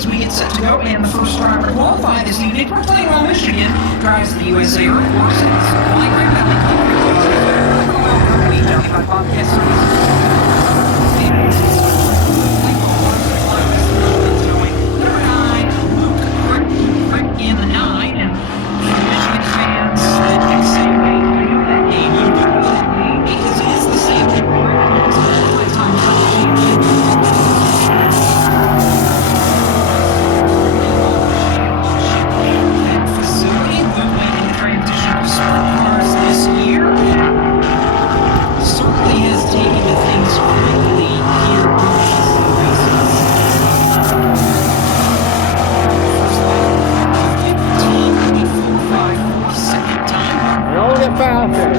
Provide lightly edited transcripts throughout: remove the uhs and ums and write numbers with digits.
as we get set to go. And the first driver to qualify this evening from Plainwell, Michigan, drives the USA Earth Course. It's Flying Great Valley Company, down by Bobcat Number 9, Luke Frick in the 9, and Michigan fans that can say they knew that name. You do know that name because it is the same name. It's a lifetime championship. Facility moving in the transition to sprint cars this year certainly has taken to things quickly here on the second time. Don't get faster.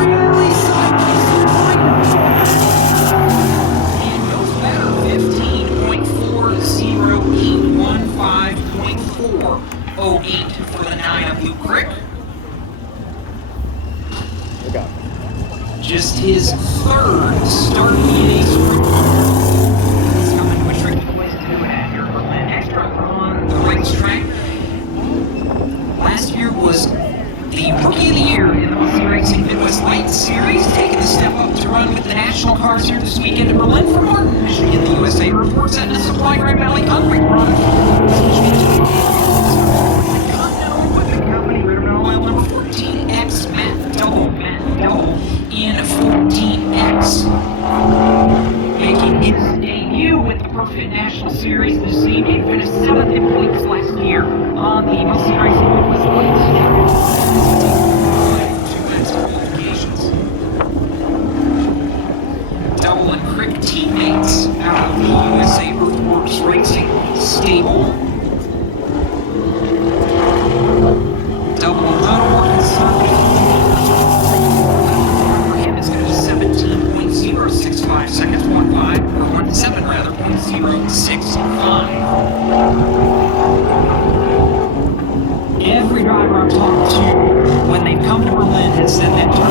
Really sideways. And goes better. 15.40815.408 for the 9 of Luke Crick. Look out. Just his third start in a sprint. He's coming to a tricky place to do it at here. Berlin extra on the racetrack. Last year was the Rookie of the Year in the Monthly Racing Midwest Light Series, taking the step up to run with the national cars here this weekend in Berlin for Martin, Michigan. The USA reports that in a Supply Grand Valley concrete product. Continental Equipment Company, Ritter Oil number 14X, Matt Double in 14X. Making his debut with the Perfect National Series this evening, finished 7th in points last year on the Monthly Racing Midwest Light Series. Double and Crick teammates out of the USA Earthworks Racing stable. Double a lot of work in circuit. For him, it's going to be 17.065 seconds, 17 rather, 0.065. Every driver I've talked to when they've come to Berlin has said that turn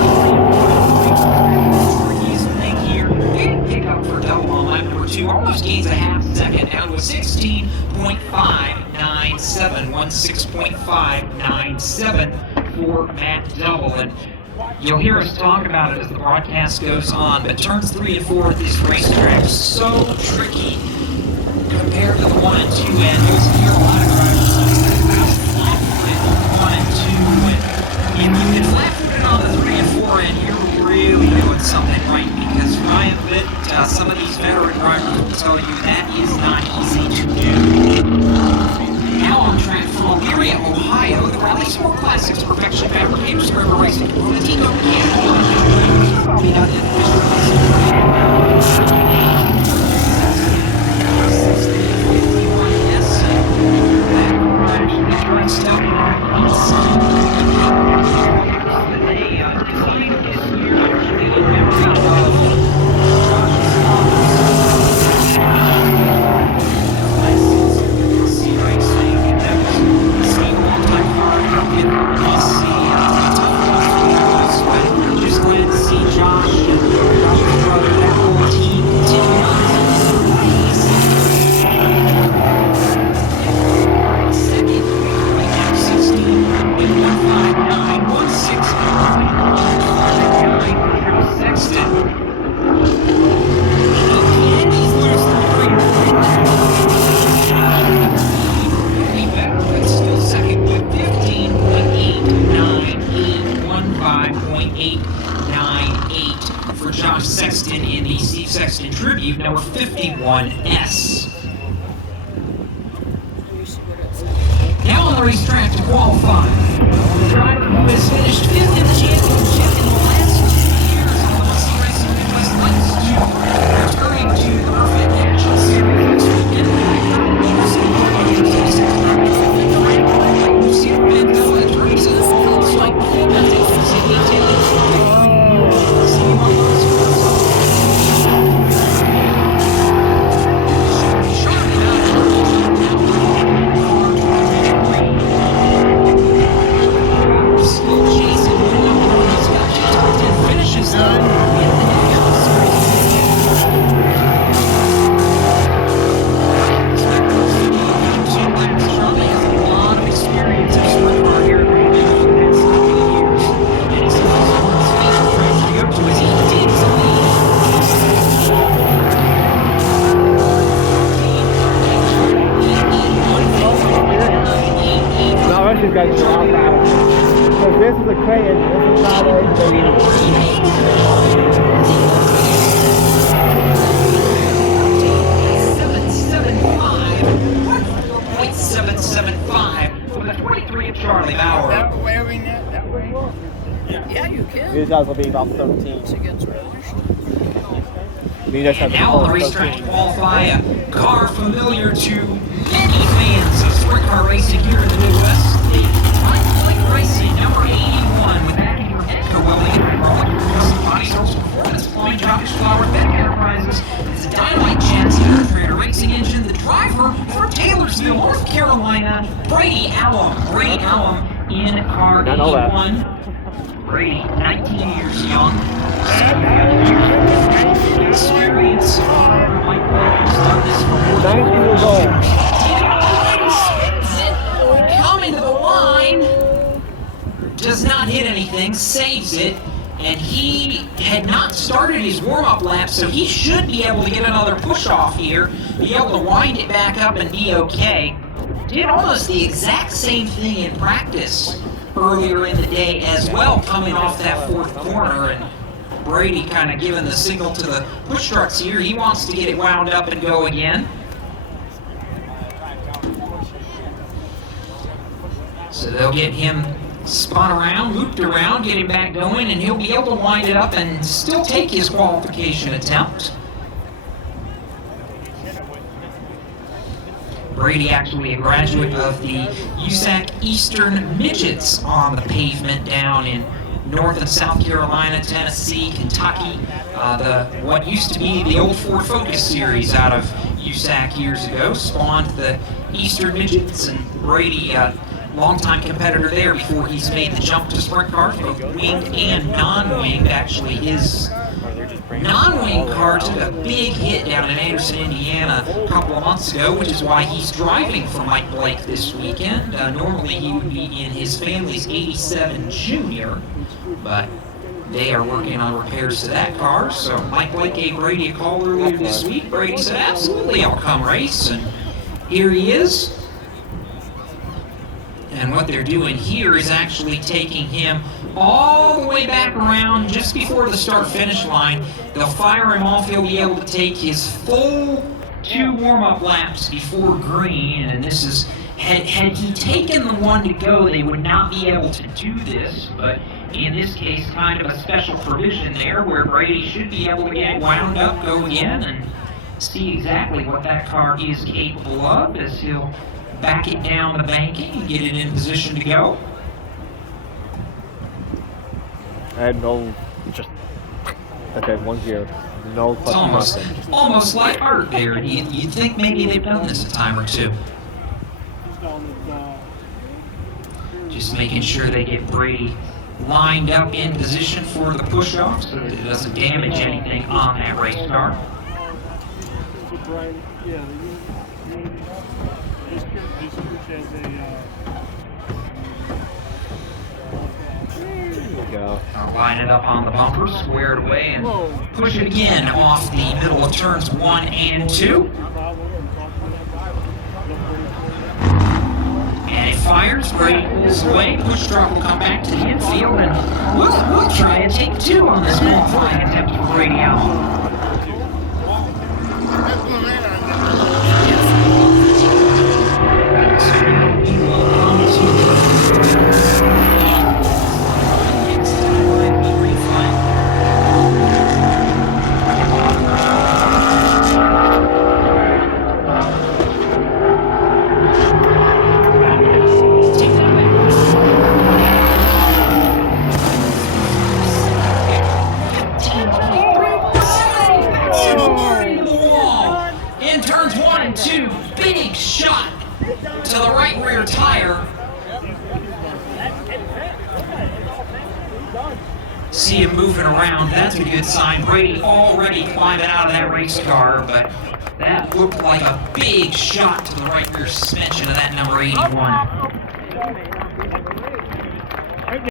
3 is the thing here. Big pickup for Double on lap number 2, almost gains a half second, down to a 16.597, 16.597 for Matt Double. And you'll hear us talk about it as the broadcast goes on, but turns 3 and 4 at this racetrack so tricky compared to the 1 and 2 end. You'll hear a lot of drivers say that about flat footed 1 and 2, and if you can flat foot it on the 3 and 4 end, you're really doing something right, because Ryan Vitt, some of these veteran drivers will tell you that is not easy to do. Now on track from Elyria, Ohio, the Rally Sport Classics Perfection Fabricators River Racing Runatico, Canada. Probably not in the just glad to see Josh and Josh's brother, that whole team continue on. Second, right now 16.159, 16.159 Sexton. And he's loose the 3. Better, but still second with 15.898, for Josh Sexton in the Steve Sexton Tribute, number 51S. Now on the racetrack to qualify, the driver who has finished 5th in the championship in the last 2 years on the Monster Racing Midwest Lights, returning to the Perfect National Series this weekend. You've seen him in the attorneys, and it looks like that's it. See details. See him on those. Still chasing one. He's got 10 finishes done in the National Series. a Creighton. This is not a .775 for the 23 of Charlie Bauer. That wearing that way? Yeah, you can. These guys will be about 13. It's against You just have And now on the racetrack to qualify a car familiar to many fans of sprint car racing here in the Midwest. The Raceway Racing number 81 with backing from Edco Welding and Hydraulic, Custom Body Cells, Performance, Plumbing, Jockey's Flower, Beck Enterprises. It's a Dynamite chassis, Trader Racing engine. The driver from Taylorsville, North Carolina, Brady Allen. Brady Allen in car 81. Brady, 19 years young. Experience on Mike Williams done this for 19 years old. Spins it, coming to the line, does not hit anything, saves it, and he had not started his warm-up lap, so he should be able to get another push-off here, be able to wind it back up and be okay. Did almost the exact same thing in practice earlier in the day as well, coming off that fourth corner, and Brady kind of giving the signal to the push trucks here. He wants to get it wound up and go again. So they'll get him spun around, looped around, get him back going, and he'll be able to wind it up and still take his qualification attempt. Brady actually a graduate of the USAC Eastern Midgets on the pavement down in North and South Carolina, Tennessee, Kentucky. What used to be the old Ford Focus series out of USAC years ago spawned the Eastern Midgets, and Brady, longtime competitor there before he's made the jump to sprint cars, both winged and non-winged. Actually, his non-wing car took a big hit down in Anderson, Indiana a couple of months ago, which is why he's driving for Mike Blake this weekend. Normally he would be in his family's 87 Junior, but they are working on repairs to that car. So Mike Blake gave Brady a call earlier this week. Brady said, absolutely, I'll come race, and here he is. And what they're doing here is actually taking him all the way back around just before the start-finish line. They'll fire him off. He'll be able to take his full 2 warm-up laps before green. And this is, had he taken the one to go, they would not be able to do this. But in this case, kind of a special provision there where Brady should be able to get it wound up, go again, and see exactly what that car is capable of as he'll back it down the banking and get it in position to go. I had no, just, okay, 1 gear. No It's almost like art there. You'd think maybe they've done this a time or two. Just making sure they get Brady lined up in position for the push-off so that it doesn't damage anything on that race car. Line it up on the bumper, square it away, and push it again off the middle of turns 1 and 2. And it fires, Brady pulls away, push truck will come back to the infield, and we'll try and take 2 on this qualifying attempt for Brady Allen. See him moving around, that's a good sign. Brady already climbing out of that race car, but that looked like a big shot to the right rear suspension of that number 81.